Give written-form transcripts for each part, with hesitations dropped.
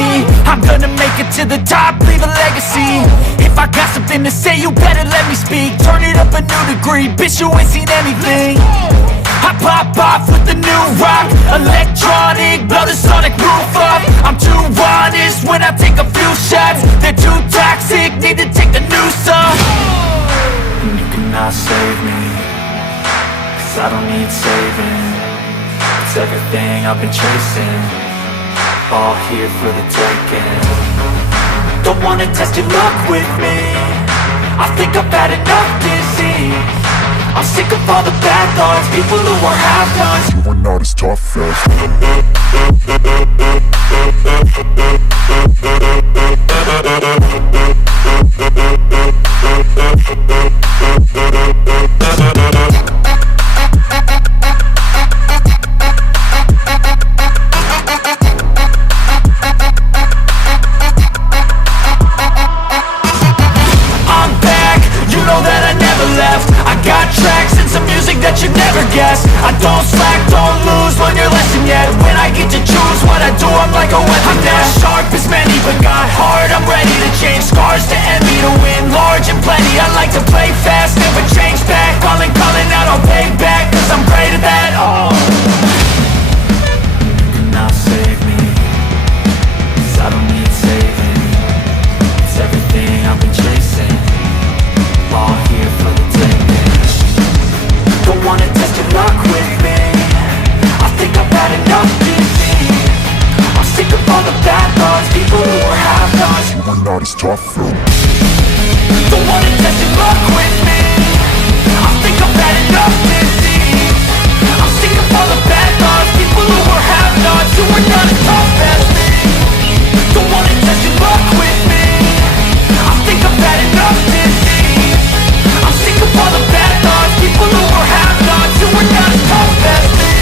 me. I'm gonna make it to the top, leave a legacy. If I got something to say, you better let me speak. Turn it up a new degree, bitch, you ain't seen anything. I pop off with the new rock, electronic, blow the sonic roof up. I'm too honest when I take a few shots. They're too toxic, need to take the noose off. And you cannot save me, 'cause I don't need saving. It's everything I've been chasing, all here for the taking. Don't wanna test your luck with me, I think I've had enough disease. I'm sick of all the bad thoughts, people who are half-nots. You are not as tough as I'm back, you know that I never left. I got tracks and some music that you never guess. I don't slack, don't lose, learn your lesson yet. When I get to choose what I do, I'm like a weapon. I'm not sharp as many, but got heart. I'm ready to change scars to envy, to win large and plenty. I like to play fast, never change back. Calling out, I'll pay back, 'cause I'm great at that. Oh, you cannot save me, 'cause I don't need saving. It's everything I've been chasing, all here for the taking. Don't wanna test your luck with me, I think I've had enough disease. I'm sick of all the bad thoughts, people who are half-nots. you are not as tough as Don't wanna test your luck with me, I think I've had enough disease. I'm sick of all the bad thoughts, people who are half-nots, who are not as tough as me. Don't wanna test your luck with me, I think I've had enough disease. I'm sick of all the bad thoughts, people who are half-nots, who are not as tough as me.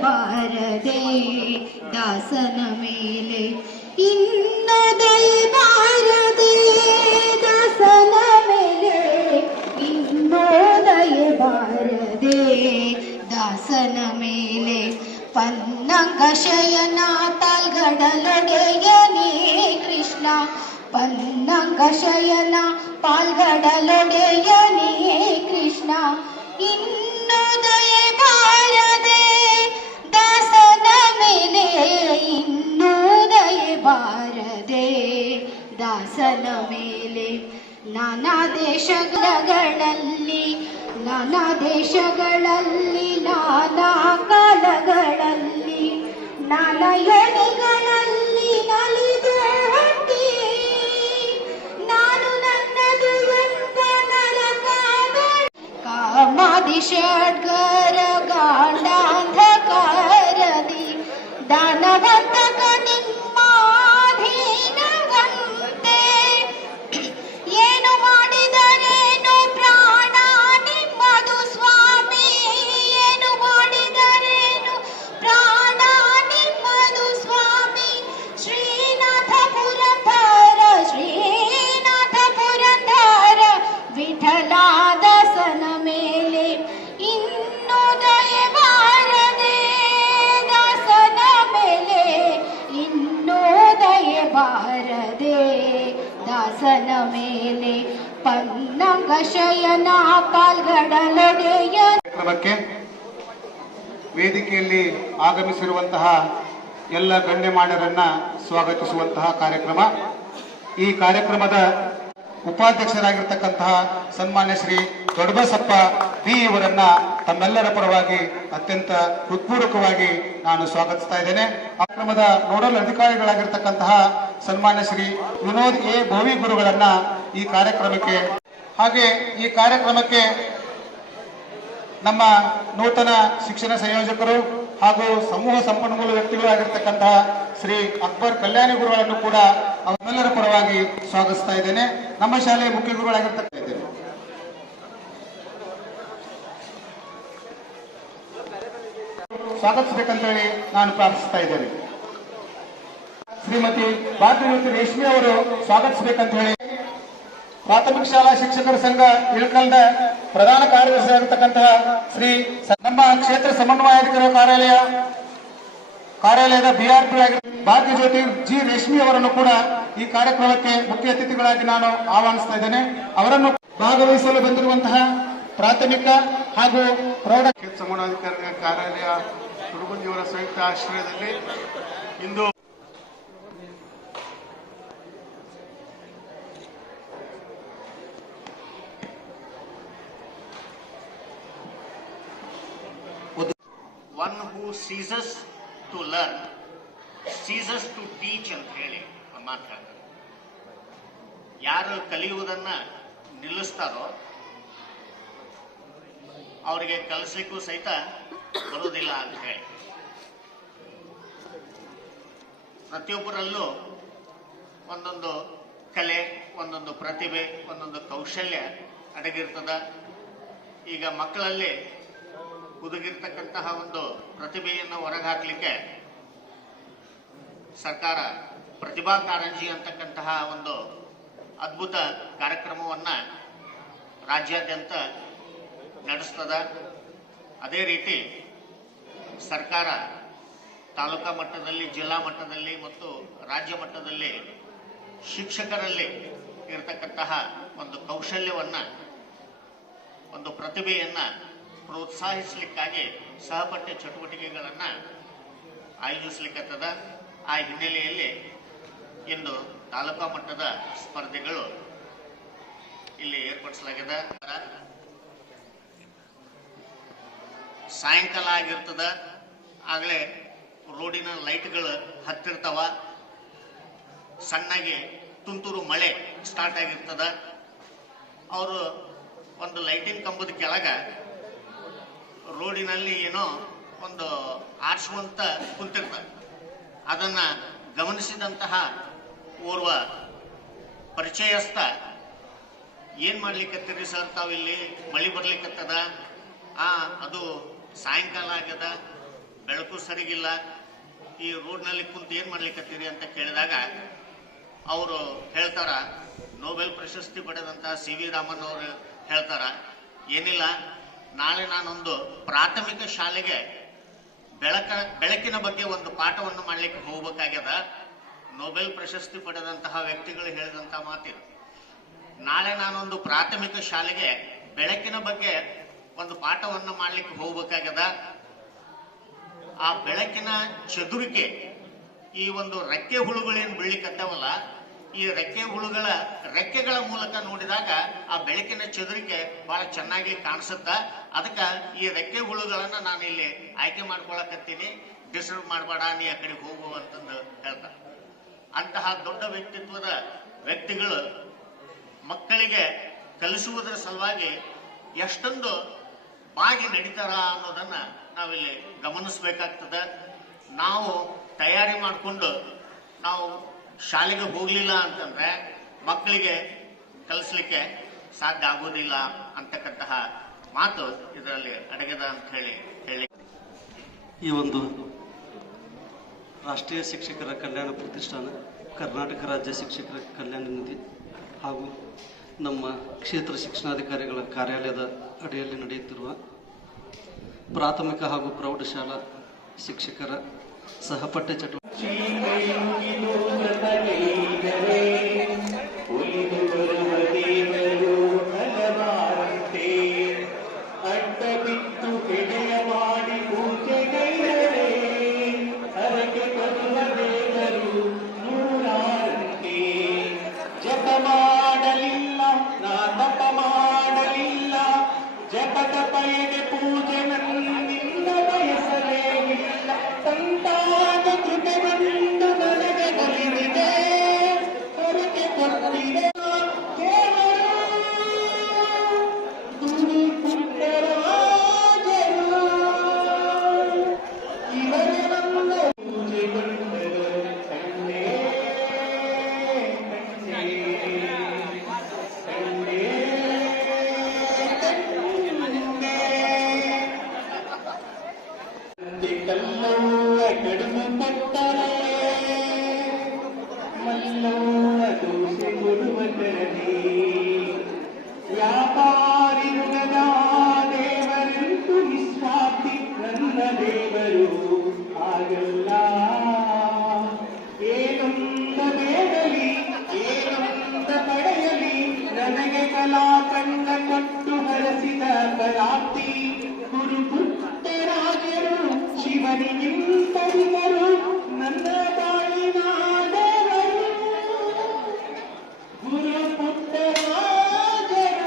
ಬಾರದೆ ದಾಸನ ಮೇಲೆ ಇನ್ನದೈ ಬಾರದೆ ದಾಸನ ಮೇಲೆ ಇನ್ನೋದಯ ಬಾರದೆ ದಾಸನ ಮೇಲೆ ಪನ್ನಂಗ ಶಯನ ಪಾಲ್ಗಡಲೊಡೆಯನೇ ಕೃಷ್ಣ ಪನ್ನಂಗ ಶಯನ ಪಾಲ್ಗಡಲೊಡೆಯನೇ ಕೃಷ್ಣ ಇನ್ನೋದಯ ಬಾರದೆ ದಾಸನ ಮೇಲೆ ಇನ್ನೋದಯ ಬಾರದೆ ದಾಸನ ಮೇಲೆ ನಾನಾ ದೇಶಗಳಲ್ಲಿ ನಾನಾ ದೇಶಗಳಲ್ಲಿ ನಾನಾ ಕಾಲಗಳಲ್ಲಿ ನಾನಾ ಯೋನಿಗಳಲ್ಲಿ ನಲಿದು ಹುಟ್ಟಿ ನಾನು ನನ್ನದು ಎಂಬ ನರಕಾದ ಕಾಮಾದಿ ಷಡ್ಗರ ಗಾಂಡಾಂಧಕಾರದಿ ದಾನವಂತಕ ನಿಮ್ಮಾಧೀನವಂತೆ ಏನು ಮಾಡಿದರೇನು ಪ್ರಾಣ ನಿಮ್ಮದು ಸ್ವಾಮಿ ಏನು ಮಾಡಿದರೇನು ಪ್ರಾಣ ನಿಮ್ಮದು ಸ್ವಾಮಿ ಶ್ರೀನಾರಾಯಣ ಮೇಲೆ ಪನ್ನಂಗ ಶಯನ ಕಾಲ್ಗಡಲೊಡೆಯ ಕಾರ್ಯಕ್ರಮಕ್ಕೆ ವೇದಿಕೆಯಲ್ಲಿ ಆಗಮಿಸಿರುವಂತಹ ಎಲ್ಲ ಗಣ್ಯಮಾನ್ಯರನ್ನ ಸ್ವಾಗತಿಸುವಂತಹ ಕಾರ್ಯಕ್ರಮ. ಈ ಕಾರ್ಯಕ್ರಮದ ಉಪಾಧ್ಯಕ್ಷರಾಗಿರ್ತಕ್ಕಂತಹ ಸನ್ಮಾನ್ಯ ಶ್ರೀ ದೊಡ್ಡಬಸಪ್ಪ ಬಿ ಇವರನ್ನ ತಮ್ಮೆಲ್ಲರ ಪರವಾಗಿ ಅತ್ಯಂತ ಹೃತ್ಪೂರ್ವಕವಾಗಿ ನಾನು ಸ್ವಾಗತಿಸ್ತಾ ಇದ್ದೇನೆ. ಕಾರ್ಯಕ್ರಮದ ನೋಡಲ್ ಅಧಿಕಾರಿಗಳಾಗಿರ್ತಕ್ಕಂತಹ ಸನ್ಮಾನ್ಯ ಶ್ರೀ ವಿನೋದ್ ಎ ಭೋವಿ ಗುರುಗಳನ್ನ ಈ ಕಾರ್ಯಕ್ರಮಕ್ಕೆ ಹಾಗೆ ಈ ಕಾರ್ಯಕ್ರಮಕ್ಕೆ ನಮ್ಮ ನೂತನ ಶಿಕ್ಷಣ ಸಂಯೋಜಕರು ಹಾಗೂ ಸಮೂಹ ಸಂಪನ್ಮೂಲ ವ್ಯಕ್ತಿಗಳಾಗಿರ್ತಕ್ಕಂತಹ ಶ್ರೀ ಅಕ್ಬರ್ ಕಲ್ಯಾಣಿ ಗುರುಗಳನ್ನು ಕೂಡ ಅವರೆಲ್ಲರ ಪರವಾಗಿ ಸ್ವಾಗತಿಸ್ತಾ ಇದ್ದೇನೆ. ನಮ್ಮ ಶಾಲೆಯ ಮುಖ್ಯ ಗುರುಗಳಾಗಿರ್ತಕ್ಕಂಥ ಸ್ವಾಗತಿಸಬೇಕಂತೇಳಿ ನಾನು ಪ್ರಾರ್ಥಿಸ್ತಾ ಇದ್ದೇನೆ. ಶ್ರೀಮತಿ ಭಾರತೀಯ ರೇಷ್ಮೆ ಅವರು ಸ್ವಾಗತಿಸಬೇಕಂತ ಹೇಳಿ ಪ್ರಾಥಮಿಕ ಶಾಲಾ ಶಿಕ್ಷಕರ ಸಂಘ ಇಳಕಲ್ದ ಪ್ರಧಾನ ಕಾರ್ಯದರ್ಶಿ ಆಗಿರ್ತಕ್ಕಂತಹ ಶ್ರೀ ನಮ್ಮ ಕ್ಷೇತ್ರ ಸಮನ್ವಯಾಧಿಕಾರಿ ಕಾರ್ಯಾಲಯದ ಬಿಆರ್ಪಿ ಆಗಿ ಭಾಗ್ಯ ಜ್ಯೋತಿ ಜಿ ರೇಷ್ಮಿ ಅವರನ್ನು ಕೂಡ ಈ ಕಾರ್ಯಕ್ರಮಕ್ಕೆ ಮುಖ್ಯ ಅತಿಥಿಗಳಾಗಿ ನಾನು ಆಹ್ವಾನಿಸ್ತಾ ಇದ್ದೇನೆ. ಅವರನ್ನು ಭಾಗವಹಿಸಲು ಬಂದಿರುವಂತಹ ಪ್ರಾಥಮಿಕ ಹಾಗೂ ಪ್ರೌಢ ಸಮನ್ವಯಾಧಿಕಾರಿ ಕಾರ್ಯಾಲಯ ತುಡುಗುಂಜಿಯವರ ಸಂಯುಕ್ತ ಆಶ್ರಯದಲ್ಲಿ ಇಂದು One who ceases to learn, ceases to teach ಅಂತ ಹೇಳಿ ಮಾತು ಹೇಳ್ತಾರೆ. ಯಾರು ಕಲಿಯುವುದನ್ನ ನಿಲ್ಲಿಸ್ತಾರೋ ಅವರಿಗೆ ಕಲಿಸ್ಲಿಕ್ಕೂ ಸಹಿತ ಬರುವುದಿಲ್ಲ ಅಂತ ಹೇಳಿ. ಪ್ರತಿಯೊಬ್ಬರಲ್ಲೂ ಒಂದೊಂದು ಕಲೆ, ಒಂದೊಂದು ಪ್ರತಿಭೆ, ಒಂದೊಂದು ಕೌಶಲ್ಯ ಅಡಗಿರ್ತದ. ಈಗ ಮಕ್ಕಳಲ್ಲಿ ಹುದುಗಿರ್ತಕ್ಕಂತಹ ಒಂದು ಪ್ರತಿಭೆಯನ್ನು ಹೊರಗಾಕ್ಲಿಕ್ಕೆ ಸರ್ಕಾರ ಪ್ರತಿಭಾ ಕಾರಂಜಿ ಅಂತಕ್ಕಂತಹ ಒಂದು ಅದ್ಭುತ ಕಾರ್ಯಕ್ರಮವನ್ನ ರಾಜ್ಯಾದ್ಯಂತ ನಡೆಸ್ತದ. ಅದೇ ರೀತಿ ಸರ್ಕಾರ ತಾಲೂಕಾ ಮಟ್ಟದಲ್ಲಿ, ಜಿಲ್ಲಾ ಮಟ್ಟದಲ್ಲಿ ಮತ್ತು ರಾಜ್ಯ ಮಟ್ಟದಲ್ಲಿ ಶಿಕ್ಷಕರಲ್ಲಿ ಇರತಕ್ಕಂತಹ ಒಂದು ಕೌಶಲ್ಯವನ್ನ, ಒಂದು ಪ್ರತಿಭೆಯನ್ನ ಪ್ರೋತ್ಸಾಹಿಸಲಿಕ್ಕಾಗಿ ಸಹಪಠ್ಯ ಚಟುವಟಿಕೆಗಳನ್ನ ಆಯೋಜಿಸಲಿಕ್ಕತ್ತದ. ಆ ಹಿನ್ನೆಲೆಯಲ್ಲಿ ಇಂದು ತಾಲೂಕಾ ಮಟ್ಟದ ಸ್ಪರ್ಧೆಗಳು ಇಲ್ಲಿ ಏರ್ಪಡಿಸಲಾಗಿದೆ. ಸಾಯಂಕಾಲ ಆಗಿರ್ತದ, ಆಗಲೇ ರೋಡಿನ ಲೈಟ್ಗಳು ಹತ್ತಿರ್ತಾವ, ಸಣ್ಣಗೆ ತುಂತುರು ಮಳೆ ಸ್ಟಾರ್ಟ್ ಆಗಿರ್ತದ. ಅವರು ಒಂದು ಲೈಟಿನ ಕಂಬದ ಕೆಳಗ ರೋಡಿನಲ್ಲಿ ಏನೋ ಒಂದು ಆರಿಸುವಂತ ಕುಂತಿರ್ತಾರೆ. ಅದನ್ನ ಗಮನಿಸಿದಂತಹ ಓರ್ವ ಪರಿಚಯಸ್ಥ, ಏನ್ ಮಾಡ್ಲಿಕ್ಕತ್ತೀರಿ ಸರ್ ತಾವಿಲ್ಲಿ, ಮಳಿ ಬರ್ಲಿಕ್ಕತ್ತದ, ಅದು ಸಾಯಂಕಾಲ ಆಗ್ಯದ, ಬೆಳಕು ಸರಿಗಿಲ್ಲ, ಈ ರೋಡ್ನಲ್ಲಿ ಕುಂತು ಏನ್ ಮಾಡ್ಲಿಕ್ಕತ್ತೀರಿ ಅಂತ ಕೇಳಿದಾಗ ಅವರು ಹೇಳ್ತಾರ, ನೊಬೆಲ್ ಪ್ರಶಸ್ತಿ ಪಡೆದಂತಹ ಸಿ.ವಿ. ರಾಮನ್ ಅವರು ಹೇಳ್ತಾರ, ಏನಿಲ್ಲ, ನಾಳೆ ನಾನೊಂದು ಪ್ರಾಥಮಿಕ ಶಾಲೆಗೆ ಬೆಳಕಿನ ಬಗ್ಗೆ ಒಂದು ಪಾಠವನ್ನು ಮಾಡ್ಲಿಕ್ಕೆ ಹೋಗ್ಬೇಕಾಗ್ಯದ. ನೊಬೆಲ್ ಪ್ರಶಸ್ತಿ ಪಡೆದಂತಹ ವ್ಯಕ್ತಿಗಳು ಹೇಳಿದಂತಹ ಮಾತಿರು. ನಾಳೆ ನಾನೊಂದು ಪ್ರಾಥಮಿಕ ಶಾಲೆಗೆ ಬೆಳಕಿನ ಬಗ್ಗೆ ಒಂದು ಪಾಠವನ್ನು ಮಾಡ್ಲಿಕ್ಕೆ ಹೋಗ್ಬೇಕಾಗ್ಯದ. ಆ ಬೆಳಕಿನ ಚದುರಿಕೆ, ಈ ಒಂದು ರೆಕ್ಕೆ ಹುಳುಗಳೇನು ಬೀಳಿಕತ್ತವಲ್ಲ, ಈ ರೆಕ್ಕೆ ಹುಳುಗಳ ರೆಕ್ಕೆಗಳ ಮೂಲಕ ನೋಡಿದಾಗ ಆ ಬೆಳಕಿನ ಚದುರಿಕೆ ಬಹಳ ಚೆನ್ನಾಗಿ ಕಾಣಿಸುತ್ತ. ಅದಕ್ಕೆ ಈ ರೆಕ್ಕೆ ಹುಳುಗಳನ್ನ ನಾನು ಇಲ್ಲಿ ಆಯ್ಕೆ ಮಾಡ್ಕೊಳಕತ್ತೀನಿ, ಡಿಸ್ಟರ್ಬ್ ಮಾಡಬೇಡ, ನೀ ಆ ಕಡೆ ಹೋಗು ಅಂತಂದು ಹೇಳ್ತಾರೆ. ಅಂತಹ ದೊಡ್ಡ ವ್ಯಕ್ತಿತ್ವದ ವ್ಯಕ್ತಿಗಳು ಮಕ್ಕಳಿಗೆ ಕಲಿಸುವುದರ ಸಲುವಾಗಿ ಎಷ್ಟೊಂದು ಬಾಗಿ ನಡೀತಾರ ಅನ್ನೋದನ್ನ ನಾವಿಲ್ಲಿ ಗಮನಿಸಬೇಕಾಗ್ತದೆ. ನಾವು ತಯಾರಿ ಮಾಡಿಕೊಂಡು ನಾವು ಶಾಲೆಗೆ ಹೋಗ್ಲಿಲ್ಲ ಅಂತಂದ್ರೆ ಮಕ್ಕಳಿಗೆ ಕಲಿಸ್ಲಿಕ್ಕೆ ಸಾಧ್ಯ ಆಗೋದಿಲ್ಲ ಅಂತಕ್ಕಂತಹ ಮಾತು ಇದರಲ್ಲಿ ಅಡಗಿದೆ ಅಂತ ಹೇಳಿ ಈ ಒಂದು ರಾಷ್ಟ್ರೀಯ ಶಿಕ್ಷಕರ ಕಲ್ಯಾಣ ಪ್ರತಿಷ್ಠಾನ, ಕರ್ನಾಟಕ ರಾಜ್ಯ ಶಿಕ್ಷಕರ ಕಲ್ಯಾಣ ನಿಧಿ ಹಾಗೂ ನಮ್ಮ ಕ್ಷೇತ್ರ ಶಿಕ್ಷಣಾಧಿಕಾರಿಗಳ ಕಾರ್ಯಾಲಯದ ಅಡಿಯಲ್ಲಿ ನಡೆಯುತ್ತಿರುವ ಪ್ರಾಥಮಿಕ ಹಾಗೂ ಪ್ರೌಢಶಾಲಾ ಶಿಕ್ಷಕರ ಸಹಪಠ್ಯ ಚಟುವಟಿಕೆ ಮಂಗಳಾರತಿ ಗುರು ಪುಟ್ಟರಾಜರು ಶಿವನಿಗಿಂತರಿದರು ನನ್ನ ಬಾಳಿನ ದೇವರು ಗುರು ಪುಟ್ಟರಾಜರು.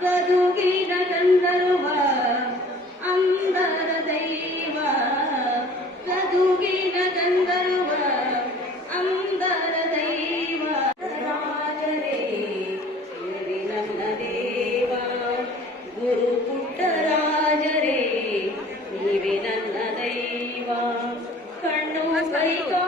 ಗದುಗಿನ ಗಂಧರ್ವ ಅಂದರ ದೈವ ಗದುಗಿನ ಗಂಧರ್ವ ಅಂದರ ದೈವ ರಾಜರೇ ಇರಿ ನನ್ನ ದೇವ ಗುರು ಪುಟ್ಟರಾಜರೇ ನೀವೇ ನನ್ನ ದೈವ ಕಣ್ಣು ಕೈಕೋ